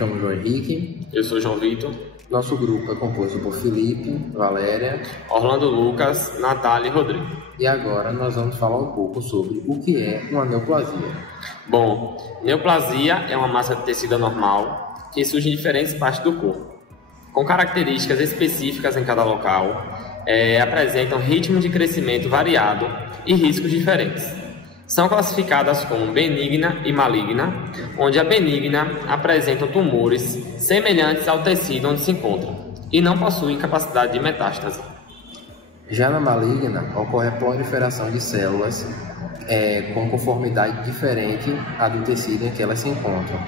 chamo João Henrique. Eu sou João Vitor. Nosso grupo é composto por Felipe, Valéria, Orlando Lucas, Natália e Rodrigo. E agora nós vamos falar um pouco sobre o que é uma neoplasia. Bom, neoplasia é uma massa de tecido anormal que surge em diferentes partes do corpo, com características específicas em cada local, apresentam ritmo de crescimento variado e riscos diferentes. São classificadas como benigna e maligna, onde a benigna apresenta tumores semelhantes ao tecido onde se encontram e não possuem capacidade de metástase. Já na maligna, ocorre a proliferação de células com conformidade diferente à do tecido em que elas se encontram,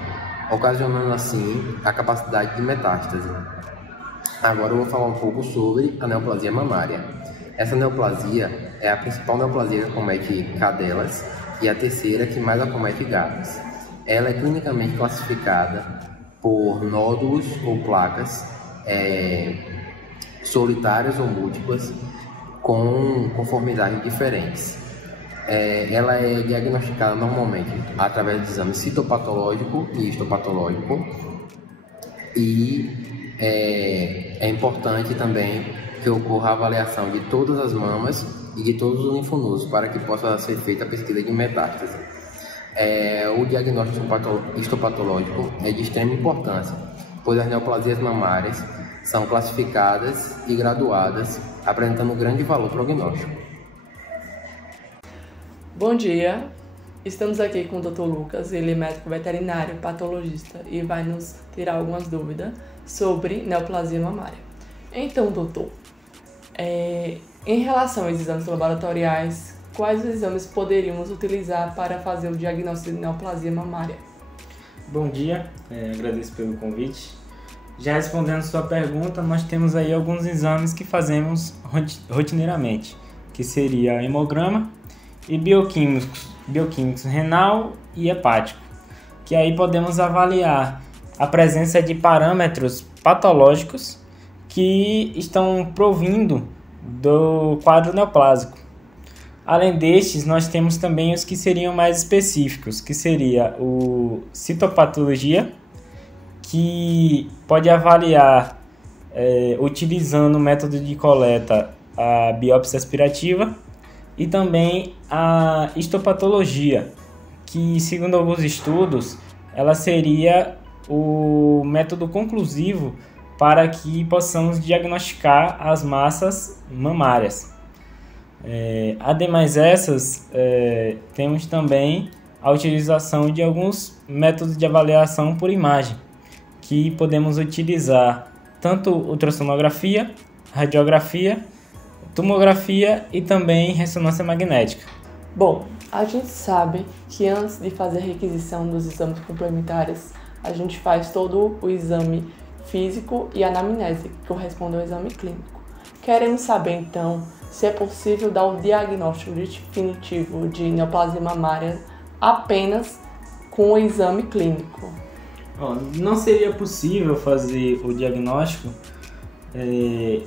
ocasionando assim a capacidade de metástase. Agora eu vou falar um pouco sobre a neoplasia mamária. Essa neoplasia é a principal neoplasia que acomete cadelas e a terceira que mais acomete gatas. Ela é clinicamente classificada por nódulos ou placas solitárias ou múltiplas com conformidades diferentes. Ela é diagnosticada normalmente através de exame citopatológico e histopatológico e é importante também que ocorra a avaliação de todas as mamas e de todos os linfonodos para que possa ser feita a pesquisa de metástase. O diagnóstico histopatológico é de extrema importância, pois as neoplasias mamárias são classificadas e graduadas, apresentando grande valor prognóstico. Bom dia, estamos aqui com o Dr. Lucas, ele é médico veterinário, patologista e vai nos tirar algumas dúvidas sobre neoplasia mamária. Então, doutor, em relação aos exames laboratoriais, quais os exames poderíamos utilizar para fazer o diagnóstico de neoplasia mamária? Bom dia, agradeço pelo convite. Já respondendo sua pergunta, nós temos aí alguns exames que fazemos rotineiramente, que seria hemograma e bioquímicos renal e hepático, que aí podemos avaliar a presença de parâmetros patológicos que estão provindo do quadro neoplásico. Além destes, nós temos também os que seriam mais específicos, que seria o citopatologia, que pode avaliar, utilizando o método de coleta, a biópsia aspirativa, e também a histopatologia, que, segundo alguns estudos, ela seria o método conclusivo para que possamos diagnosticar as massas mamárias. Ademais essas, temos também a utilização de alguns métodos de avaliação por imagem, que podemos utilizar tanto ultrassonografia, radiografia, tomografia e também ressonância magnética. Bom, a gente sabe que antes de fazer a requisição dos exames complementares, a gente faz todo o exame físico e anamnese, que corresponde ao exame clínico. Queremos saber, então, se é possível dar o diagnóstico definitivo de neoplasia mamária apenas com o exame clínico. Não seria possível fazer o diagnóstico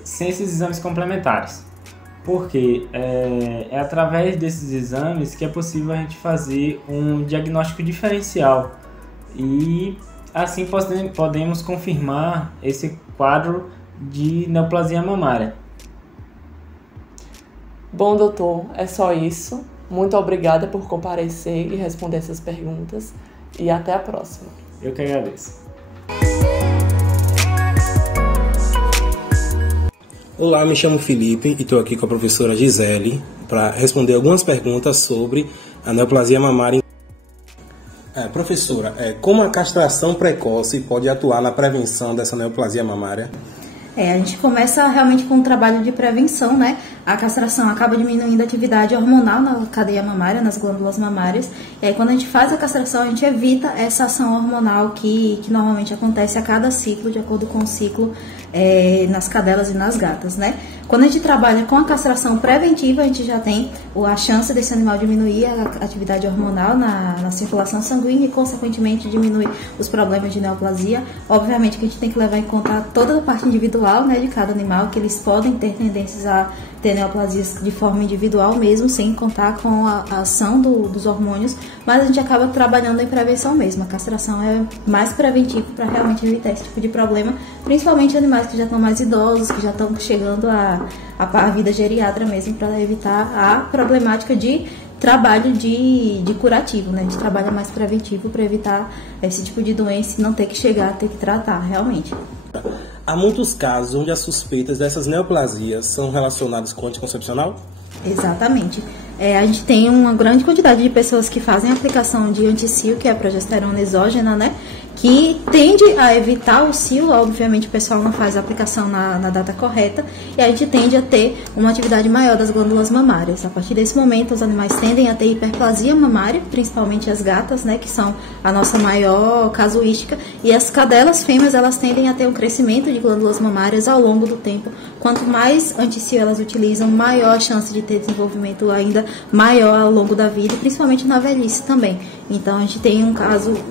sem esses exames complementares, porque é através desses exames que é possível a gente fazer um diagnóstico diferencial e assim podemos confirmar esse quadro de neoplasia mamária. Bom, doutor, é só isso. Muito obrigada por comparecer e responder essas perguntas e até a próxima. Eu que agradeço. Olá, me chamo Felipe e estou aqui com a professora Gisele para responder algumas perguntas sobre a neoplasia mamária. Professora, como a castração precoce pode atuar na prevenção dessa neoplasia mamária? A gente começa realmente com um trabalho de prevenção, né? A castração acaba diminuindo a atividade hormonal na cadeia mamária, nas glândulas mamárias. E aí, quando a gente faz a castração, a gente evita essa ação hormonal que normalmente acontece a cada ciclo, de acordo com o ciclo nas cadelas e nas gatas, né? Quando a gente trabalha com a castração preventiva, a gente já tem a chance desse animal diminuir a atividade hormonal na circulação sanguínea e, consequentemente, diminuir os problemas de neoplasia. Obviamente que a gente tem que levar em conta toda a parte individual, né, de cada animal, que eles podem ter tendências a ter neoplasias de forma individual mesmo, sem contar com a ação dos hormônios, mas a gente acaba trabalhando em prevenção mesmo. A castração é mais preventiva para realmente evitar esse tipo de problema, principalmente animais que já estão mais idosos, que já estão chegando a vida geriátrica mesmo, para evitar a problemática de trabalho de curativo, né? A gente trabalha mais preventivo para evitar esse tipo de doença e não ter que chegar a ter que tratar realmente. Há muitos casos onde as suspeitas dessas neoplasias são relacionadas com anticoncepcional? Exatamente. A gente tem uma grande quantidade de pessoas que fazem a aplicação de anti-cio, que é a progesterona exógena, né? Que tende a evitar o cio. Obviamente o pessoal não faz a aplicação na data correta e a gente tende a ter uma atividade maior das glândulas mamárias. A partir desse momento os animais tendem a ter hiperplasia mamária, principalmente as gatas, né, que são a nossa maior casuística, e as cadelas fêmeas elas tendem a ter um crescimento de glândulas mamárias ao longo do tempo. Quanto mais anti-cio elas utilizam, maior a chance de ter desenvolvimento ainda maior ao longo da vida, principalmente na velhice também. Então a gente tem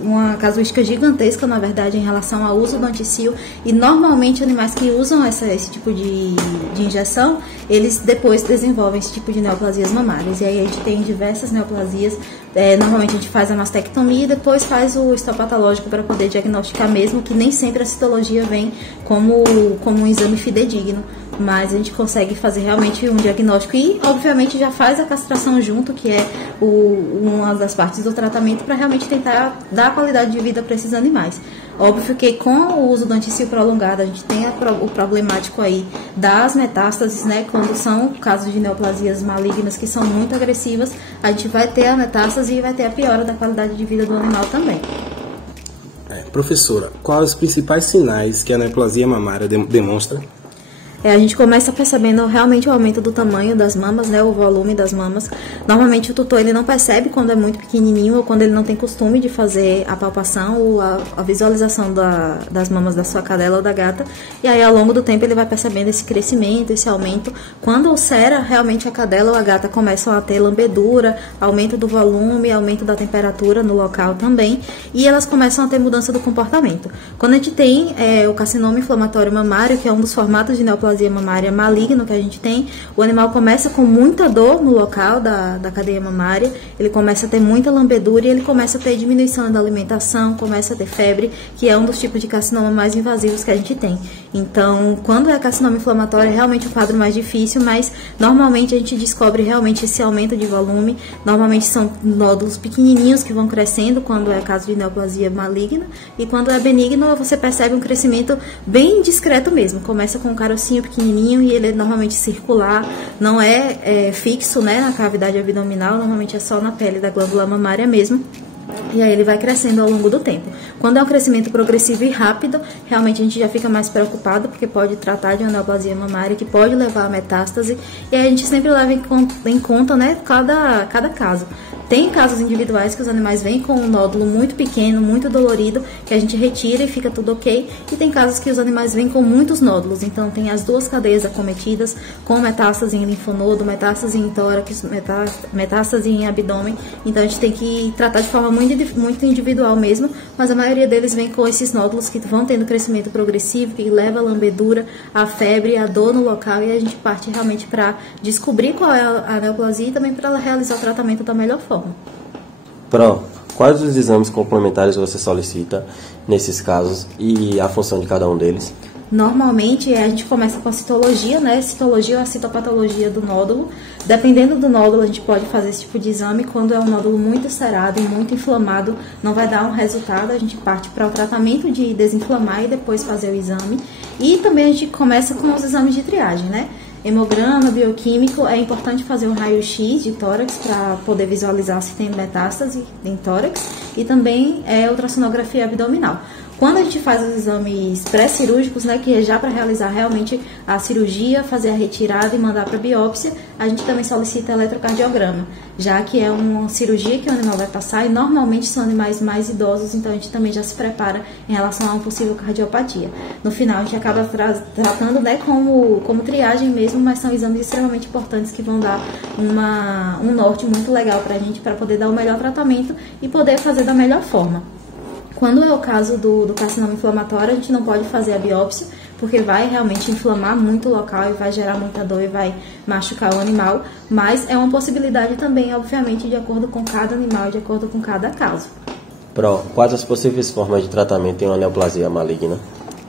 uma casuística gigantesca, na verdade, em relação ao uso do anti-cio, e normalmente animais que usam esse tipo de injeção, eles depois desenvolvem esse tipo de neoplasias mamárias. E aí a gente tem diversas neoplasias. Normalmente a gente faz a mastectomia e depois faz o histopatológico para poder diagnosticar mesmo, que nem sempre a citologia vem como um exame fidedigno, mas a gente consegue fazer realmente um diagnóstico e, obviamente, já faz a castração junto, que é uma das partes do tratamento, para realmente tentar dar qualidade de vida para esses animais. Óbvio que com o uso do anti-cio prolongado, a gente tem o problemático aí das metástases, né? Quando são casos de neoplasias malignas que são muito agressivas, a gente vai ter a metástase e vai ter a piora da qualidade de vida do animal também. Professora, quais os principais sinais que a neoplasia mamária demonstra? A gente começa percebendo realmente o aumento do tamanho das mamas, né, o volume das mamas. Normalmente o tutor ele não percebe quando é muito pequenininho ou quando ele não tem costume de fazer a palpação ou a visualização das mamas da sua cadela ou da gata. E aí ao longo do tempo ele vai percebendo esse crescimento, esse aumento. Quando ulcera, realmente a cadela ou a gata começam a ter lambedura, aumento do volume, aumento da temperatura no local também. E elas começam a ter mudança do comportamento. Quando a gente tem o carcinoma inflamatório mamário, que é um dos formatos de neoplasia mamária maligno que a gente tem, o animal começa com muita dor no local da cadeia mamária, ele começa a ter muita lambedura e ele começa a ter diminuição da alimentação, começa a ter febre, que é um dos tipos de carcinoma mais invasivos que a gente tem. Então, quando é carcinoma inflamatório, é realmente um quadro mais difícil, mas normalmente a gente descobre realmente esse aumento de volume. Normalmente são nódulos pequenininhos que vão crescendo quando é caso de neoplasia maligna, e quando é benigno você percebe um crescimento bem discreto mesmo. Começa com um carocinho pequenininho e ele é normalmente circular, não é fixo, né, na cavidade abdominal, normalmente é só na pele da glândula mamária mesmo. E aí ele vai crescendo ao longo do tempo. Quando é um crescimento progressivo e rápido, realmente a gente já fica mais preocupado, porque pode tratar de uma neoplasia mamária que pode levar a metástase. E aí a gente sempre leva em conta, né, cada caso. Tem casos individuais que os animais vêm com um nódulo muito pequeno, muito dolorido, que a gente retira e fica tudo ok. E tem casos que os animais vêm com muitos nódulos. Então tem as duas cadeias acometidas, com metástase em linfonodo, metástase em tórax, metástase em abdômen. Então a gente tem que tratar de forma muito individual mesmo, mas a maioria deles vem com esses nódulos que vão tendo crescimento progressivo, que leva a lambedura, a febre, a dor no local, e a gente parte realmente para descobrir qual é a neoplasia e também para realizar o tratamento da melhor forma. Pro, quais os exames complementares você solicita nesses casos e a função de cada um deles? Normalmente a gente começa com a citologia, né? Citologia ou a citopatologia do nódulo. Dependendo do nódulo, a gente pode fazer esse tipo de exame. Quando é um nódulo muito ulcerado e muito inflamado, não vai dar um resultado. A gente parte para o tratamento de desinflamar e depois fazer o exame. E também a gente começa com os exames de triagem, né? Hemograma, bioquímico, é importante fazer um raio-x de tórax para poder visualizar se tem metástase em tórax, e também ultrassonografia abdominal. Quando a gente faz os exames pré-cirúrgicos, né, que é já para realizar realmente a cirurgia, fazer a retirada e mandar para biópsia, a gente também solicita eletrocardiograma, já que é uma cirurgia que o animal vai passar e normalmente são animais mais idosos, então a gente também já se prepara em relação a uma possível cardiopatia. No final a gente acaba tratando, né, como triagem mesmo, mas são exames extremamente importantes que vão dar um norte muito legal para a gente, para poder dar o melhor tratamento e poder fazer da melhor forma. Quando é o caso do carcinoma inflamatório, a gente não pode fazer a biópsia, porque vai realmente inflamar muito o local e vai gerar muita dor e vai machucar o animal, mas é uma possibilidade também, obviamente, de acordo com cada animal, de acordo com cada caso. Quais as possíveis formas de tratamento em uma neoplasia maligna?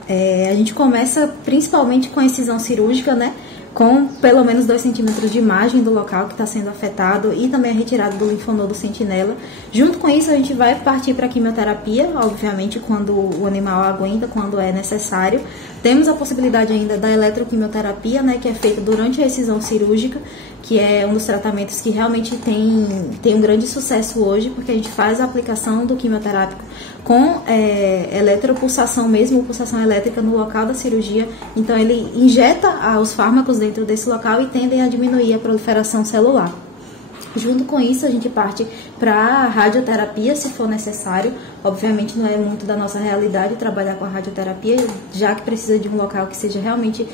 A gente começa principalmente com a incisão cirúrgica, né? Com pelo menos 2 centímetros de imagem do local que está sendo afetado e também a retirada do linfonodo sentinela. Junto com isso, a gente vai partir para a quimioterapia, obviamente, quando o animal aguenta, quando é necessário. Temos a possibilidade ainda da eletroquimioterapia, né, que é feita durante a excisão cirúrgica, que é um dos tratamentos que realmente tem um grande sucesso hoje, porque a gente faz a aplicação do quimioterápico com eletropulsação mesmo, pulsação elétrica no local da cirurgia. Então ele injeta os fármacos dentro desse local e tendem a diminuir a proliferação celular. Junto com isso, a gente parte para a radioterapia, se for necessário. Obviamente, não é muito da nossa realidade trabalhar com a radioterapia, já que precisa de um local que seja realmente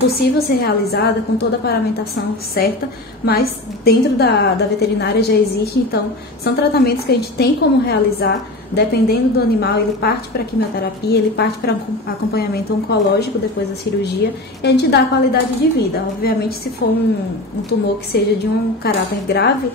possível ser realizada, com toda a paramentação certa, mas dentro da veterinária já existe. Então, são tratamentos que a gente tem como realizar. Dependendo do animal, ele parte para quimioterapia, ele parte para acompanhamento oncológico depois da cirurgia, e a gente dá qualidade de vida. Obviamente, se for um tumor que seja de um caráter grave,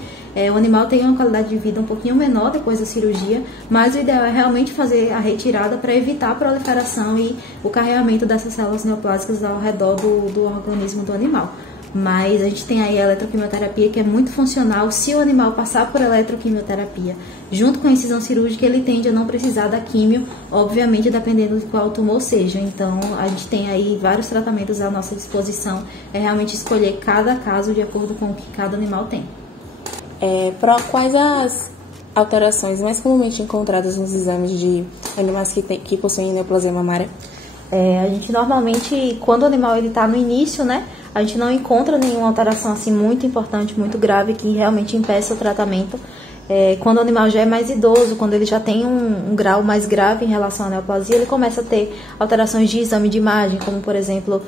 o animal tem uma qualidade de vida um pouquinho menor depois da cirurgia, mas o ideal é realmente fazer a retirada para evitar a proliferação e o carreamento dessas células neoplásicas ao redor do organismo do animal. Mas a gente tem aí a eletroquimioterapia, que é muito funcional. Se o animal passar por eletroquimioterapia junto com a incisão cirúrgica, ele tende a não precisar da químio, obviamente dependendo de qual tumor seja. Então a gente tem aí vários tratamentos à nossa disposição, é realmente escolher cada caso de acordo com o que cada animal tem. Quais as alterações mais comumente encontradas nos exames de animais que possuem neoplasia mamária? A gente normalmente, quando o animal está no início, né, a gente não encontra nenhuma alteração assim muito importante, muito grave, que realmente impeça o tratamento. Quando o animal já é mais idoso, quando ele já tem um grau mais grave em relação à neoplasia, ele começa a ter alterações de exame de imagem, como por exemplo,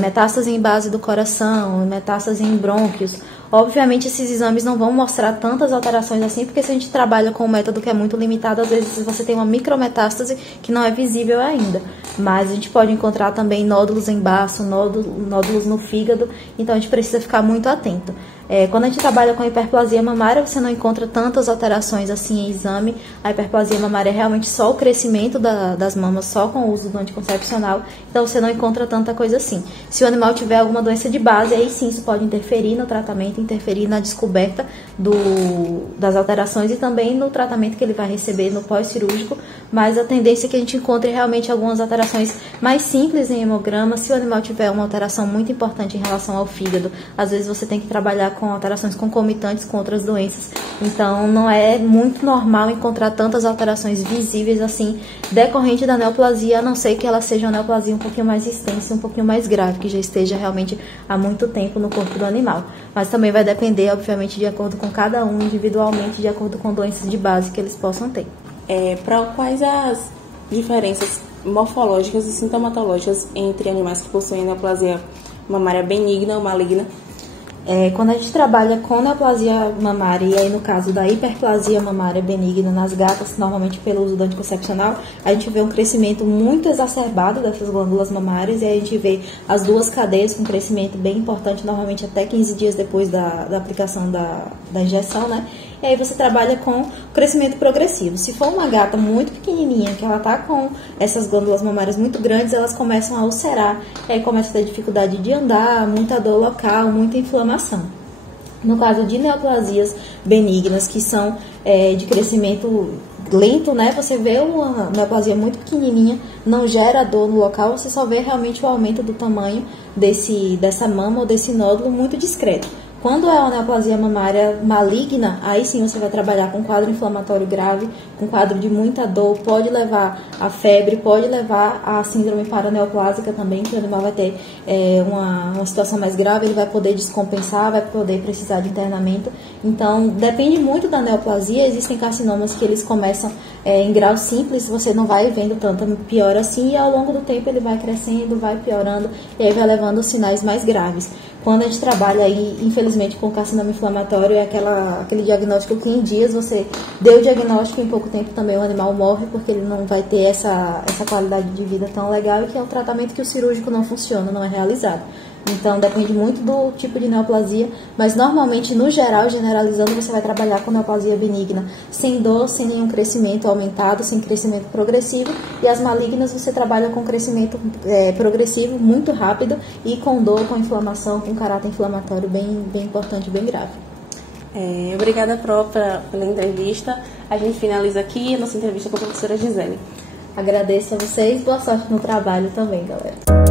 metástase em base do coração, metástase em brônquios. Obviamente esses exames não vão mostrar tantas alterações assim, porque se a gente trabalha com um método que é muito limitado, às vezes você tem uma micrometástase que não é visível ainda. Mas a gente pode encontrar também nódulos em baço, nódulos no fígado, então a gente precisa ficar muito atento. Quando a gente trabalha com a hiperplasia mamária, você não encontra tantas alterações assim em exame. A hiperplasia mamária é realmente só o crescimento das mamas, só com o uso do anticoncepcional, então você não encontra tanta coisa assim. Se o animal tiver alguma doença de base, aí sim isso pode interferir no tratamento, interferir na descoberta das alterações e também no tratamento que ele vai receber no pós-cirúrgico, mas a tendência é que a gente encontre realmente algumas alterações mais simples em hemograma. Se o animal tiver uma alteração muito importante em relação ao fígado, às vezes você tem que trabalhar com alterações concomitantes com outras doenças, então não é muito normal encontrar tantas alterações visíveis assim decorrente da neoplasia, a não ser que ela seja uma neoplasia um pouquinho mais extensa, um pouquinho mais grave, que já esteja realmente há muito tempo no corpo do animal. Mas também vai depender, obviamente, de acordo com cada um individualmente, de acordo com doenças de base que eles possam ter. Quais as diferenças morfológicas e sintomatológicas entre animais que possuem neoplasia mamária benigna ou maligna? Quando a gente trabalha com neoplasia mamária, e aí no caso da hiperplasia mamária benigna nas gatas, normalmente pelo uso do anticoncepcional, a gente vê um crescimento muito exacerbado dessas glândulas mamárias, e aí a gente vê as duas cadeias com crescimento bem importante, normalmente até 15 dias depois da aplicação da injeção, né? E aí você trabalha com crescimento progressivo. Se for uma gata muito pequenininha, que ela tá com essas glândulas mamárias muito grandes, elas começam a ulcerar, e aí começa a ter dificuldade de andar, muita dor local, muita inflamação. No caso de neoplasias benignas, que são de crescimento lento, né? Você vê uma neoplasia muito pequenininha, não gera dor no local, você só vê realmente o aumento do tamanho dessa mama ou desse nódulo muito discreto. Quando é uma neoplasia mamária maligna, aí sim você vai trabalhar com quadro inflamatório grave, com quadro de muita dor, pode levar a febre, pode levar a síndrome paraneoplásica também, que o animal vai ter uma situação mais grave, ele vai poder descompensar, vai poder precisar de internamento. Então, depende muito da neoplasia, existem carcinomas que eles começam em grau simples, você não vai vendo tanta piora assim, e ao longo do tempo ele vai crescendo, vai piorando, e aí vai levando sinais mais graves. Quando a gente trabalha aí, infelizmente, com carcinoma inflamatório, é aquele diagnóstico que em dias você deu o diagnóstico e em pouco tempo também o animal morre, porque ele não vai ter essa qualidade de vida tão legal, e que é um tratamento que o cirúrgico não funciona, não é realizado. Então, depende muito do tipo de neoplasia, mas normalmente, no geral, generalizando, você vai trabalhar com neoplasia benigna, sem dor, sem nenhum crescimento aumentado, sem crescimento progressivo, e as malignas você trabalha com crescimento progressivo, muito rápido, e com dor, com inflamação, com caráter inflamatório bem importante, bem grave. Obrigada, Pro, pela entrevista. A gente finaliza aqui a nossa entrevista com a professora Gisele. Agradeço a vocês, boa sorte no trabalho também, galera.